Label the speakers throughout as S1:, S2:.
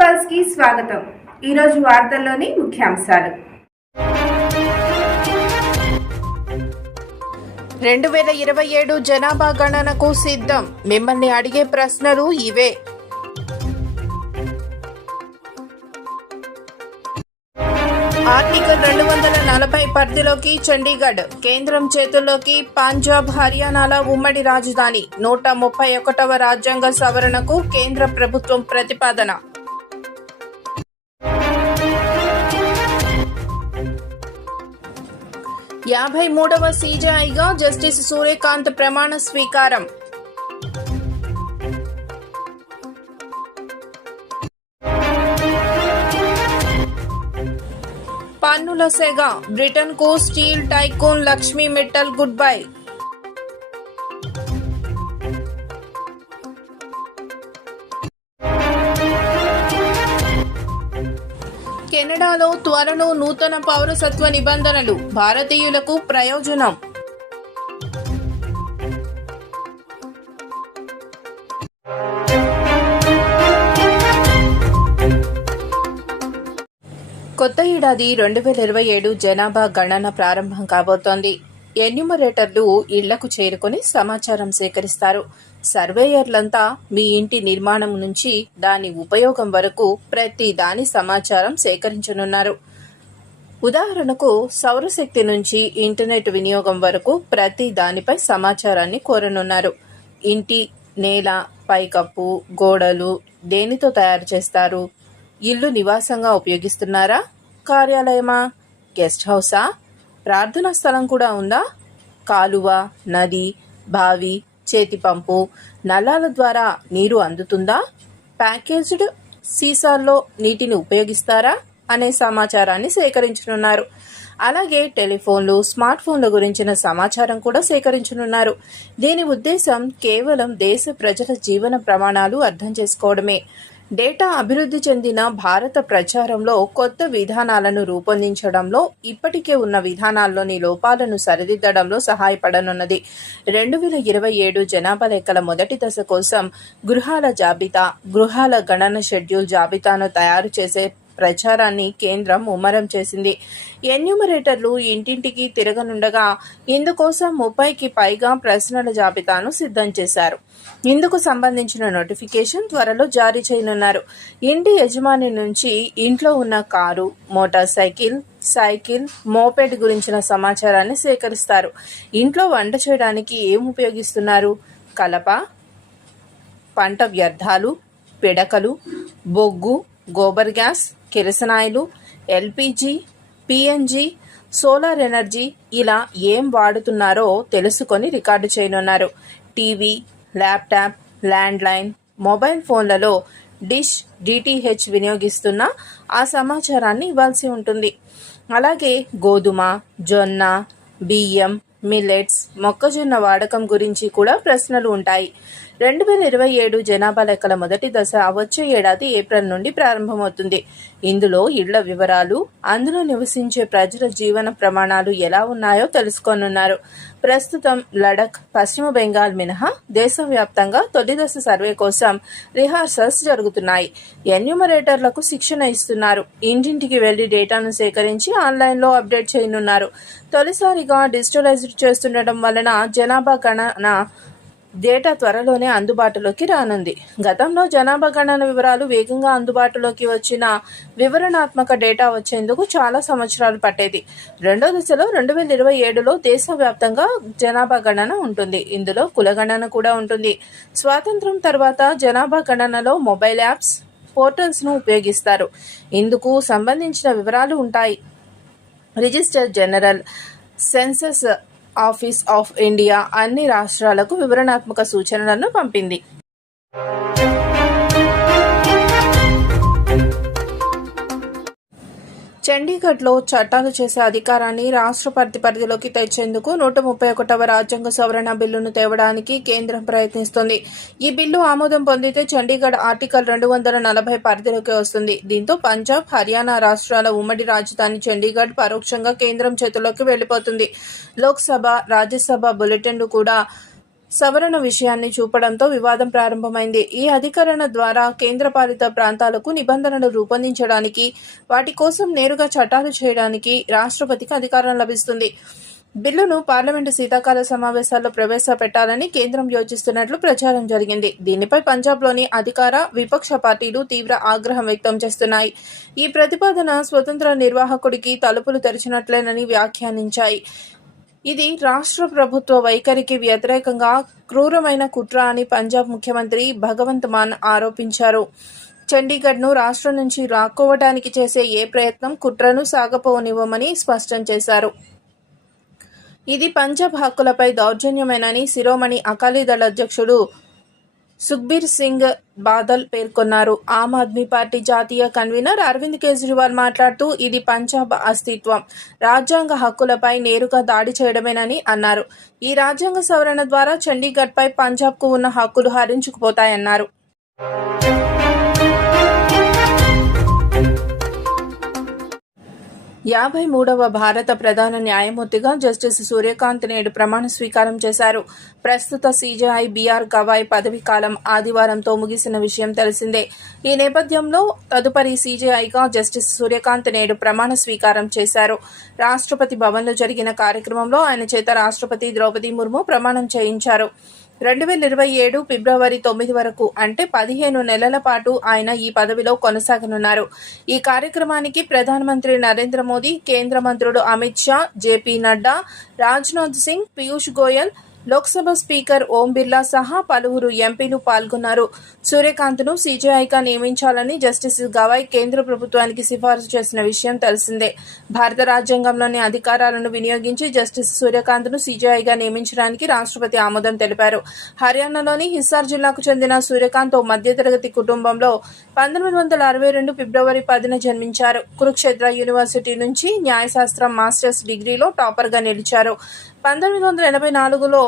S1: పల్స్కి స్వాగతం. ఈరోజు వార్తల్లోని ముఖ్యాంశాలు.
S2: రెండు వేల ఇరవై ఏడు జనాభా గణనకు సిద్ధం. మిమ్మల్ని అడిగే ప్రశ్నలు ఇవే. ఆర్టికల్ రెండు వందల నలభై పరిధిలోకి చండీగఢ్ కేంద్రం చేతుల్లోకి పంజాబ్ హర్యానాల ఉమ్మడి రాజధాని. నూట ముప్పై ఒకటవ రాజ్యాంగ సవరణకు కేంద్ర ప్రభుత్వం ప్రతిపాదన. యాభై మూడవ సీజీఐగా జస్టిస్ సూర్యకాంత్ ప్రమాణ స్వీకారం పన్నుల సెగ బ్రిటన్కు steel tycoon Lakshmi Mittal goodbye కెనడాలో త్వరలో నూతన పౌరసత్వ నిబంధనలు భారతీయులకు ప్రయోజనం. కొత్త ఏడాది రెండు వేల ఇరవై ఏడు జనాభా గణన ప్రారంభం కాబోతోంది. ఎన్యూమరేటర్లు ఇళ్ళకు చేరుకొని సమాచారం సేకరిస్తారు. సర్వేయర్లంతా మీ ఇంటి నిర్మాణం నుంచి దాని ఉపయోగం వరకు ప్రతి దాని సమాచారం సేకరించనున్నారు. ఉదాహరణకు సౌరశక్తి నుంచి ఇంటర్నెట్ వినియోగం వరకు ప్రతి దానిపై సమాచారాన్ని కోరనున్నారు. ఇంటి నేల పైకప్పు గోడలు దేనితో తయారు చేస్తారు? ఇల్లు నివాసంగా ఉపయోగిస్తున్నారా? కార్యాలయమా? గెస్ట్ హౌసా? ప్రార్థనా స్థలం కూడా ఉందా? కాలువ నది బావి చేతి పంపు నల్లాల ద్వారా నీరు అందుతుందా? ప్యాకేజ్డ్ సీసాల్లో నీటిని ఉపయోగిస్తారా? అనే సమాచారాన్ని సేకరించనున్నారు. అలాగే టెలిఫోన్లు స్మార్ట్ ఫోన్ల గురించిన సమాచారం కూడా సేకరించనున్నారు. దీని ఉద్దేశం కేవలం దేశ ప్రజల జీవన ప్రమాణాలు అర్థం చేసుకోవడమే. డేటా అభివృద్ధి చెందిన భారత ప్రచారంలో కొత్త విధానాలను రూపొందించడంలో ఇప్పటికే ఉన్న విధానాల్లోని లోపాలను సరిదిద్దడంలో సహాయపడనున్నది. రెండు వేల ఇరవై ఏడు జనాభా లెక్కల మొదటి దశ కోసం గృహాల జాబితా గృహాల గణన షెడ్యూల్ జాబితాను తయారు చేసే ప్రచారాన్ని కేంద్రం ముమ్మరం చేసింది. ఎన్యూమరేటర్లు ఇంటింటికి తిరగనుండగా ఇందుకోసం ముప్పైకి పైగా ప్రశ్నల జాబితాను సిద్ధం చేశారు. ఇందుకు సంబంధించిన నోటిఫికేషన్ త్వరలో జారీ చేయనున్నారు. ఇంటి యజమాని నుంచి ఇంట్లో ఉన్న car motor cycle cycle moped గురించిన సమాచారాన్ని సేకరిస్తారు. ఇంట్లో వంట చేయడానికి ఏం ఉపయోగిస్తున్నారు? కలప పంట వ్యర్థాలు పిడకలు బొగ్గు gobar gas kerosene oil LPG PNG solar energy ఇలా ఏం వాడుతున్నారో తెలుసుకొని రికార్డు చేయనున్నారు. టీవీ ల్యాప్టాప్ ల్యాండ్లైన్ మొబైల్ ఫోన్లలో డిష్ డిటిహెచ్ వినియోగిస్తున్న ఆ సమాచారాన్ని ఇవ్వాల్సి ఉంటుంది. అలాగే గోధుమ జొన్న బియ్యం మిల్లెట్స్ మొక్కజొన్న వాడకం గురించి కూడా ప్రశ్నలు ఉంటాయి. రెండు వేల ఇరవై ఏడు జనాభా లెక్కల మొదటి దశ వచ్చే ఏడాది ఏప్రిల్ నుండి ప్రారంభమవుతుంది. ఇందులో ఇళ్ళ వివరాలు అందులో నివసించే ప్రజల జీవన ప్రమాణాలు ఎలా ఉన్నాయో తెలుసుకోనున్నారు. ప్రస్తుతం లడక్ పశ్చిమ బెంగాల్ మినహా దేశవ్యాప్తంగా తొలి దశ సర్వే కోసం రిహార్సల్స్ జరుగుతున్నాయి. ఎన్యూమరేటర్లకు శిక్షణ ఇస్తున్నారు. ఇంటింటికి వెళ్ళి డేటాను సేకరించి ఆన్లైన్లో అప్డేట్ చేయనున్నారు. తొలిసారిగా డిజిటలైజ్డ్ చేస్తుండటం వలన జనాభా గణన డేటా త్వరలోనే అందుబాటులోకి రానుంది. గతంలో జనాభా గణన వివరాలు వేగంగా అందుబాటులోకి వచ్చిన వివరణాత్మక డేటా వచ్చేందుకు చాలా సంవత్సరాలు పట్టేది. రెండో దశలో రెండు వేల ఇరవై ఏడులో దేశవ్యాప్తంగా జనాభా గణన ఉంటుంది. ఇందులో కులగణన కూడా ఉంటుంది. స్వాతంత్రం తర్వాత జనాభా గణనలో మొబైల్ యాప్స్ పోర్టల్స్ను ఉపయోగిస్తారు. ఇందుకు సంబంధించిన వివరాలు ఉంటాయి. Registrar general census office of India అన్ని రాష్ట్రాలకు వివరణాత్మక సూచనలను పంపింది. చండీగఢ్లో చట్టాలు చేసే అధికారాన్ని రాష్ట్రపతి పరిధిలోకి తెచ్చేందుకు నూట ముప్పై ఒకటవ రాజ్యాంగ సవరణ బిల్లును తేవడానికి కేంద్రం ప్రయత్నిస్తోంది. ఈ బిల్లు ఆమోదం పొందితే చండీగఢ్ ఆర్టికల్ రెండు వందల నలభై పరిధిలోకి వస్తుంది. దీంతో పంజాబ్ హర్యానా రాష్ట్రాల ఉమ్మడి రాజధాని చండీగఢ్ పరోక్షంగా కేంద్రం చేతుల్లోకి వెళ్ళిపోతుంది లోక్సభ రాజ్యసభ బులెటిన్లు కూడా సవరణ విషయాన్ని చూపడంతో వివాదం ప్రారంభమైంది. ఈ అధికరణ ద్వారా కేంద్రపాలిత ప్రాంతాలకు నిబంధనలు రూపొందించడానికి వాటి కోసం నేరుగా చట్టాలు చేయడానికి రాష్ట్రపతికి అధికారం లభిస్తుంది. బిల్లును పార్లమెంటు శీతాకాల సమావేశాల్లో ప్రవేశపెట్టాలని కేంద్రం యోచిస్తున్నట్లు ప్రచారం జరిగింది. దీనిపై పంజాబ్లోని అధికార విపక్ష పార్టీలు తీవ్ర ఆగ్రహం వ్యక్తం చేస్తున్నాయి. ఈ ప్రతిపాదన స్వతంత్ర నిర్వాహకుడికి తలుపులు తెరిచినట్లేనని వ్యాఖ్యానించాయి. ఇది రాష్ట్ర ప్రభుత్వ వైఖరికి వ్యతిరేకంగా క్రూరమైన కుట్ర అని పంజాబ్ ముఖ్యమంత్రి భగవంత్ మాన్ ఆరోపించారు. చండీగఢ్ను రాష్ట్రం నుంచి రాక్కోవటానికి చేసే ఏ ప్రయత్నం కుట్రను సాగపోనివ్వమని స్పష్టం చేశారు. ఇది పంజాబ్ హక్కులపై దౌర్జన్యమేనని శిరోమణి అకాలీదళ అధ్యక్షుడు సుఖ్బీర్ సింగ్ బాదల్ పేర్కొన్నారు. ఆమ్ ఆద్మీ పార్టీ జాతీయ కన్వీనర్ అరవింద్ కేజ్రీవాల్ మాట్లాడుతూ ఇది పంజాబ్ అస్తిత్వం. రాజ్యాంగ హక్కులపై నేరుగా దాడి చేయడమేనని అన్నారు. ఈ రాజ్యాంగ సవరణ ద్వారా చండీగఢ్పై పంజాబ్కు ఉన్న హక్కులు హరించుకుపోతాయన్నారు. యాభై మూడవ భారత ప్రధాన న్యాయమూర్తిగా జస్టిస్ సూర్యకాంత్ నేడు ప్రమాణ స్వీకారం చేశారు. ప్రస్తుత సీజేఐ బీఆర్ గవాయ్ పదవీ కాలం ఆదివారంతో ముగిసిన విషయం తెలిసిందే. ఈ నేపథ్యంలో తదుపరి సీజేఐగా జస్టిస్ సూర్యకాంత్ నేడు ప్రమాణ స్వీకారం చేశారు. రాష్ట్రపతి భవన్లో జరిగిన కార్యక్రమంలో ఆయన చేత రాష్ట్రపతి ద్రౌపది ముర్ము ప్రమాణం చేయించారు. రెండు వేల ఇరవై ఏడు ఫిబ్రవరి తొమ్మిది వరకు అంటే పదిహేను నెలల పాటు ఆయన ఈ పదవిలో కొనసాగనున్నారు. ఈ కార్యక్రమానికి ప్రధానమంత్రి నరేంద్ర మోదీ కేంద్ర మంత్రులు అమిత్ షా జేపీ నడ్డా రాజ్నాథ్ సింగ్ పీయూష్ గోయల్ లోక్సభ స్పీకర్ ఓం బిర్లా సహా పలువురు ఎంపీలు పాల్గొన్నారు. సూర్యకాంత్ను సీజీఐగా నియమించాలని జస్టిస్ గవాయ్ కేంద్ర ప్రభుత్వానికి సిఫార్సు చేసిన విషయం తెలిసిందే. భారత రాజ్యాంగంలోని అధికారాలను వినియోగించి జస్టిస్ సూర్యకాంత్ను సీజీఐగా నియమించడానికి రాష్ట్రపతి ఆమోదం తెలిపారు. హర్యానాలోని హిస్సార్ జిల్లాకు చెందిన సూర్యకాంత్ ఓ మధ్యతరగతి కుటుంబంలో పంతొమ్మిది వందల అరవై రెండు ఫిబ్రవరి పదిన జన్మించారు. కురుక్షేత్ర యూనివర్సిటీ నుంచి న్యాయశాస్త్రం మాస్టర్స్ డిగ్రీలో టాపర్గా నిలిచారు. పంతొమ్మిది వందల ఎనభై నాలుగులో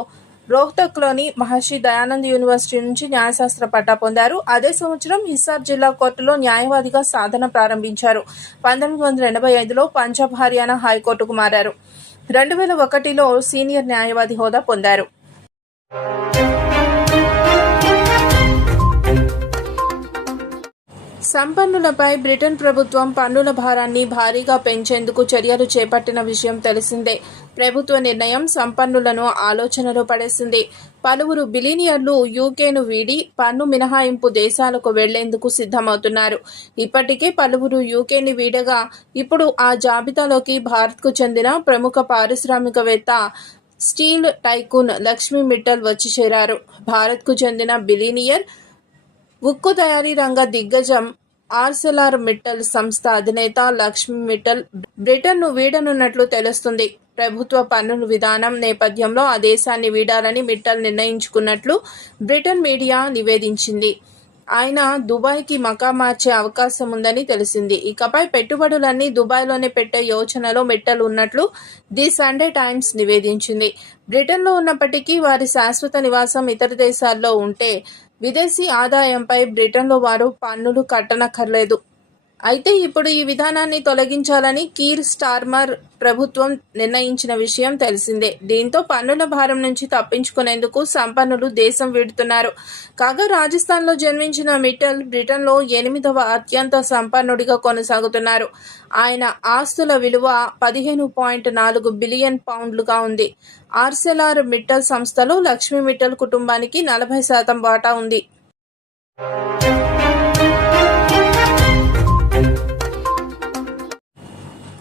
S2: రోహ్తక్లోని మహర్షి దయానంద్ యూనివర్సిటీ నుంచి న్యాయశాస్త్ర పట్టా పొందారు. అదే సంవత్సరం హిస్సార్ జిల్లా కోర్టులో న్యాయవాదిగా సాధన ప్రారంభించారు. పంతొమ్మిది వందల ఎనభై ఐదులో పంజాబ్ హర్యానా హైకోర్టుకు మారారు. రెండు వేల ఒకటిలో సీనియర్ న్యాయవాది హోదా పొందారు. సంపన్నులపై బ్రిటన్ ప్రభుత్వం పన్నుల భారాన్ని భారీగా పెంచేందుకు చర్యలు చేపట్టిన విషయం తెలిసిందే. ప్రభుత్వ నిర్ణయం సంపన్నులను ఆలోచనలో పడేసింది. పలువురు బిలీనియర్లు యూకేను వీడి పన్ను మినహాయింపు దేశాలకు వెళ్ళేందుకు సిద్ధమవుతున్నారు. ఇప్పటికే పలువురు యూకేని వీడగా ఇప్పుడు ఆ జాబితాలోకి భారత్కు చెందిన ప్రముఖ పారిశ్రామికవేత్త స్టీల్ టైకూన్ లక్ష్మీ మిట్టల్ వచ్చి చేరారు. భారత్కు చెందిన బిలీనియర్ ఉక్కు తయారీ రంగ దిగ్గజం ఆర్సెలార్ మిట్టల్ సంస్థ అధినేత లక్ష్మీ మిట్టల్ బ్రిటన్ను వీడనున్నట్లు తెలుస్తుంది. ప్రభుత్వ పన్నుల విధానం నేపథ్యంలో ఆ దేశాన్ని వీడాలని మిట్టల్ నిర్ణయించుకున్నట్లు బ్రిటన్ మీడియా నివేదించింది. ఆయన దుబాయ్కి మకా మార్చే అవకాశం ఉందని తెలిసింది. ఇకపై పెట్టుబడులన్నీ దుబాయ్లోనే పెట్టే యోచనలో మిట్టల్ ఉన్నట్లు ది సండే టైమ్స్ నివేదించింది. బ్రిటన్లో ఉన్నప్పటికీ వారి శాశ్వత నివాసం ఇతర దేశాల్లో ఉంటే విదేశీ ఆదాయంపై బ్రిటన్లో వారు పన్నులు కట్టనక్కర్లేదు. అయితే ఇప్పుడు ఈ విధానాన్ని తొలగించాలని కీర్ స్టార్మర్ ప్రభుత్వం నిర్ణయించిన విషయం తెలిసిందే. దీంతో పన్నుల భారం నుంచి తప్పించుకునేందుకు సంపన్నులు దేశం వీడుతున్నారు. కాగా రాజస్థాన్లో జన్మించిన మిట్టల్ బ్రిటన్లో ఎనిమిదవ అత్యంత సంపన్నుడిగా కొనసాగుతున్నారు. ఆయన ఆస్తుల విలువ పదిహేను పాయింట్ నాలుగు బిలియన్ పౌండ్లుగా ఉంది. ఆర్సెలార్ మిట్టల్ సంస్థలో లక్ష్మీ మిట్టల్ కుటుంబానికి నలభై శాతం వాటా ఉంది.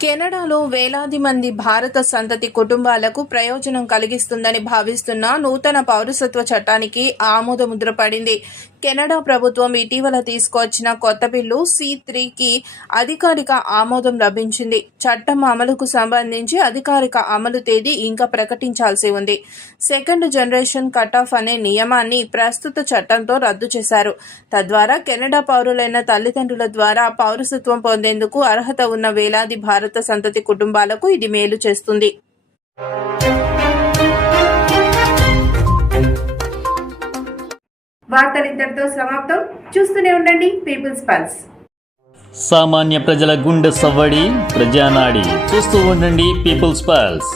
S2: కెనడాలో వేలాది మంది భారత సంతతి కుటుంబాలకు ప్రయోజనం కలిగిస్తుందని భావిస్తున్న నూతన పౌరసత్వ చట్టానికి ఆమోదముద్ర పడింది. కెనడా ప్రభుత్వం ఇటీవల తీసుకొచ్చిన కొత్త బిల్లు సి త్రీకి అధికారిక ఆమోదం లభించింది. చట్టం అమలుకు సంబంధించి అధికారిక అమలు తేదీ ఇంకా ప్రకటించాల్సి ఉంది. సెకండ్ జనరేషన్ కట్ ఆఫ్ అనే నియమాన్ని ప్రస్తుత చట్టంతో రద్దు చేశారు. తద్వారా కెనడా పౌరులైన తల్లిదండ్రుల ద్వారా పౌరసత్వం పొందేందుకు అర్హత ఉన్న వేలాది భారత సంతతి కుటుంబాలకు ఇది మేలు చేస్తుంది.
S1: వార్తలు ఇంతటితో సమాప్తం. చూస్తూనే ఉండండి పీపుల్స్ పల్స్
S3: సామాన్య ప్రజల గుండె సవ్వడి ప్రజానాడి. చూస్తూ ఉండండి పీపుల్స్ పల్స్